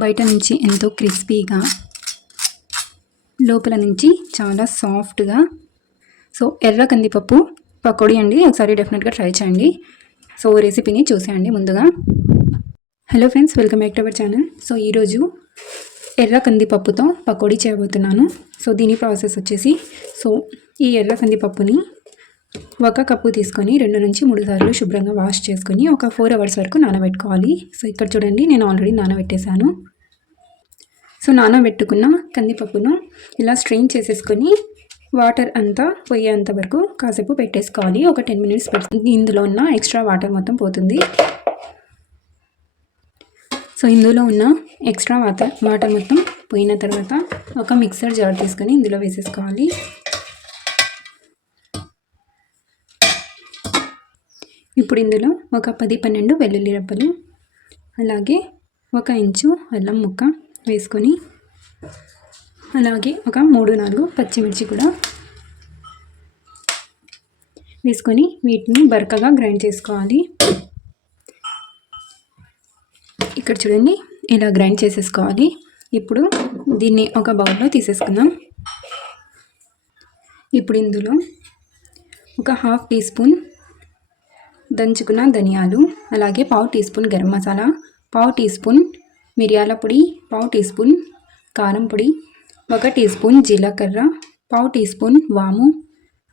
బయట నుంచి ఎంతో క్రిస్పీగా, లోపల నుంచి చాలా సాఫ్ట్గా. సో ఎర్ర కందిపప్పు పకోడీ అండి, ఒకసారి డెఫినెట్గా ట్రై చేయండి. సో రెసిపీని చూసేయండి ముందుగా. Hello friends, welcome back to our channel. So ఈరోజు ఎర్ర కందిపప్పుతో పకోడీ చేయబోతున్నాను. సో దీని ప్రాసెస్ వచ్చేసి, సో ఈ ఎర్ర కందిపప్పుని 1 కప్పు తీసుకొని 2 నుంచి 3 సార్లు శుభ్రంగా వాష్ చేసుకొని ఒక 4 అవర్స్ వరకు నానబెట్టుకోవాలి. సో ఇక్కడ చూడండి, నేను ఆల్రెడీ నానబెట్టేశాను. సో నానబెట్టుకున్న కందిపప్పును ఇలా స్ట్రెయిన్ చేసేసుకొని వాటర్ అంతా పోయేంత వరకు కాసేపు పెట్టేసుకోవాలి. ఒక 10 మినిట్స్ ఇందులో ఉన్న ఎక్స్ట్రా వాటర్ మొత్తం పోతుంది. సో ఇందులో ఉన్న ఎక్స్ట్రా వాటర్ మొత్తం పోయిన తర్వాత ఒక మిక్సర్ జార్ తీసుకొని ఇందులో వేసేసుకోవాలి. ఇప్పుడు ఇందులో ఒక 10-12 వెల్లుల్లి రెబ్బలు, అలాగే 1 ఇంచు అల్లం ముక్క వేసుకొని, అలాగే ఒక 3-4 పచ్చిమిర్చి కూడా వేసుకొని వీటిని బరకగా గ్రైండ్ చేసుకోవాలి. ఇక్కడ చూడండి, ఇలా గ్రైండ్ చేసేసుకోవాలి. ఇప్పుడు దీన్ని ఒక బౌల్లో తీసేసుకుందాం. ఇప్పుడు ఇందులో ఒక 1/2 టీ స్పూన్ దంచుకున్న ధనియాలు, అలాగే 1/4 teaspoon garam masala, 1/4 teaspoon మిరియాల పొడి, 1/4 టీ స్పూన్ కారం పొడి, 1 టీ స్పూన్ జీలకర్ర, 1/4 టీ స్పూన్ వాము,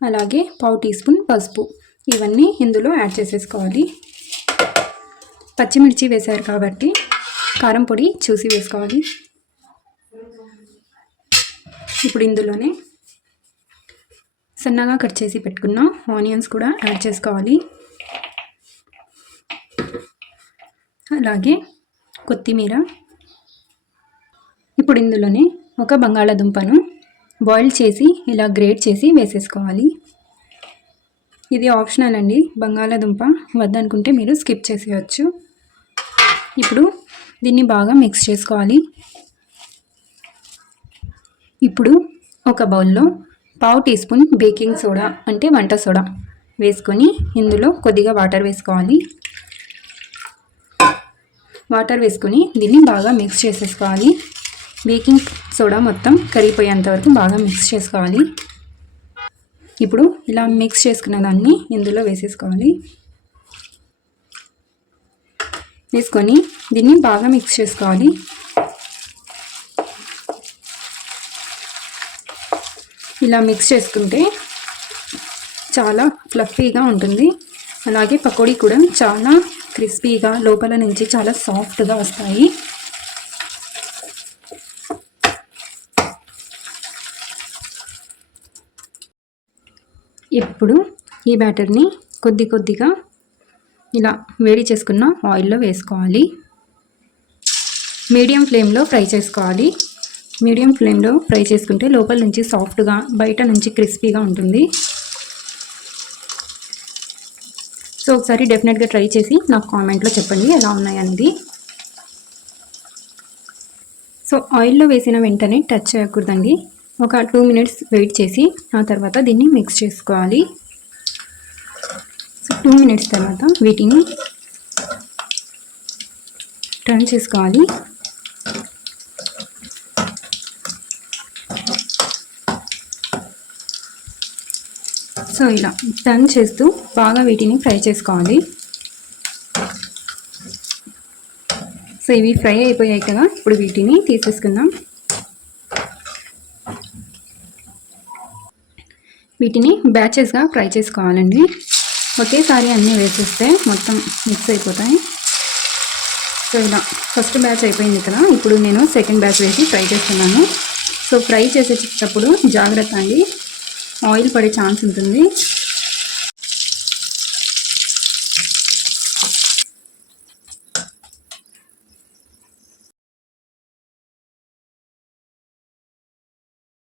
అలాగే 1/4 టీ స్పూన్ పసుపు, ఇవన్నీ ఇందులో యాడ్ చేసేసుకోవాలి. పచ్చిమిర్చి వేశారు కాబట్టి కారం పొడి చూసి వేసుకోవాలి. ఇప్పుడు ఇందులోనే సన్నగా కట్ చేసి పెట్టుకున్న ఆనియన్స్ కూడా యాడ్ చేసుకోవాలి. అలాగే కొత్తిమీర. ఇప్పుడు ఇందులోనే ఒక బంగాళాదుంపను బాయిల్ చేసి ఇలా గ్రేట్ చేసి వేసేసుకోవాలి. ఇది ఆప్షనల్ అండి, బంగాళాదుంప వద్దనుకుంటే మీరు స్కిప్ చేసేయచ్చు. ఇప్పుడు దీన్ని బాగా మిక్స్ చేసుకోవాలి. ఇప్పుడు ఒక బౌల్లో 1/4 టీ స్పూన్ బేకింగ్ సోడా అంటే వంట సోడా వేసుకొని ఇందులో కొద్దిగా వాటర్ వేసుకోవాలి. వాటర్ వేసుకొని దీన్ని బాగా మిక్స్ చేసేసుకోవాలి. బేకింగ్ సోడా మొత్తం కరిగిపోయేంత వరకు బాగా మిక్స్ చేసుకోవాలి. ఇప్పుడు ఇలా మిక్స్ చేసుకున్న దాన్ని ఇందులో వేసేసుకోవాలి. వేసుకొని దీన్ని బాగా మిక్స్ చేసుకోవాలి. ఇలా మిక్స్ చేసుకుంటే చాలా ఫ్లఫీగా ఉంటుంది. అలాగే పకోడీ కూడా చాలా క్రిస్పీగా, లోపల నుంచి చాలా సాఫ్ట్గా వస్తాయి. ఇప్పుడు ఈ బ్యాటర్ని కొద్దిగా ఇలా వేడి చేసుకున్న ఆయిల్లో వేసుకోవాలి. మీడియం ఫ్లేమ్లో ఫ్రై చేసుకోవాలి. మీడియం ఫ్లేమ్లో ఫ్రై చేసుకుంటే లోపల నుంచి సాఫ్ట్గా, బయట నుంచి క్రిస్పీగా ఉంటుంది. సో ఒకసారి డెఫినెట్గా ట్రై చేసి నాకు కామెంట్లో చెప్పండి ఎలా ఉన్నాయనేది. సో ఆయిల్లో వేసిన వెంటనే టచ్ చేయకూడదండి. ఒక 2 మినిట్స్ వెయిట్ చేసి ఆ తర్వాత దీన్ని మిక్స్ చేసుకోవాలి. సో 2 మినిట్స్ తర్వాత వీటిని టర్న్ చేసుకోవాలి. సో ఇలా టర్న్ చేస్తూ బాగా వీటిని ఫ్రై చేసుకోవాలి. సో ఇవి ఫ్రై అయిపోయాయి కదా, ఇప్పుడు వీటిని తీసేసుకుందాం. వీటిని బ్యాచెస్గా ఫ్రై చేసుకోవాలండి. ఒకేసారి అన్నీ వేసేస్తే మొత్తం మిక్స్ అయిపోతాయి. సో ఇలా ఫస్ట్ బ్యాచ్ అయిపోయింది కదా, ఇప్పుడు నేను సెకండ్ బ్యాచ్ వేసి ఫ్రై చేస్తున్నాను. సో ఫ్రై చేసేటప్పుడు జాగ్రత్త అండి, ఆయిల్ పడే ఛాన్స్ ఉంటుంది.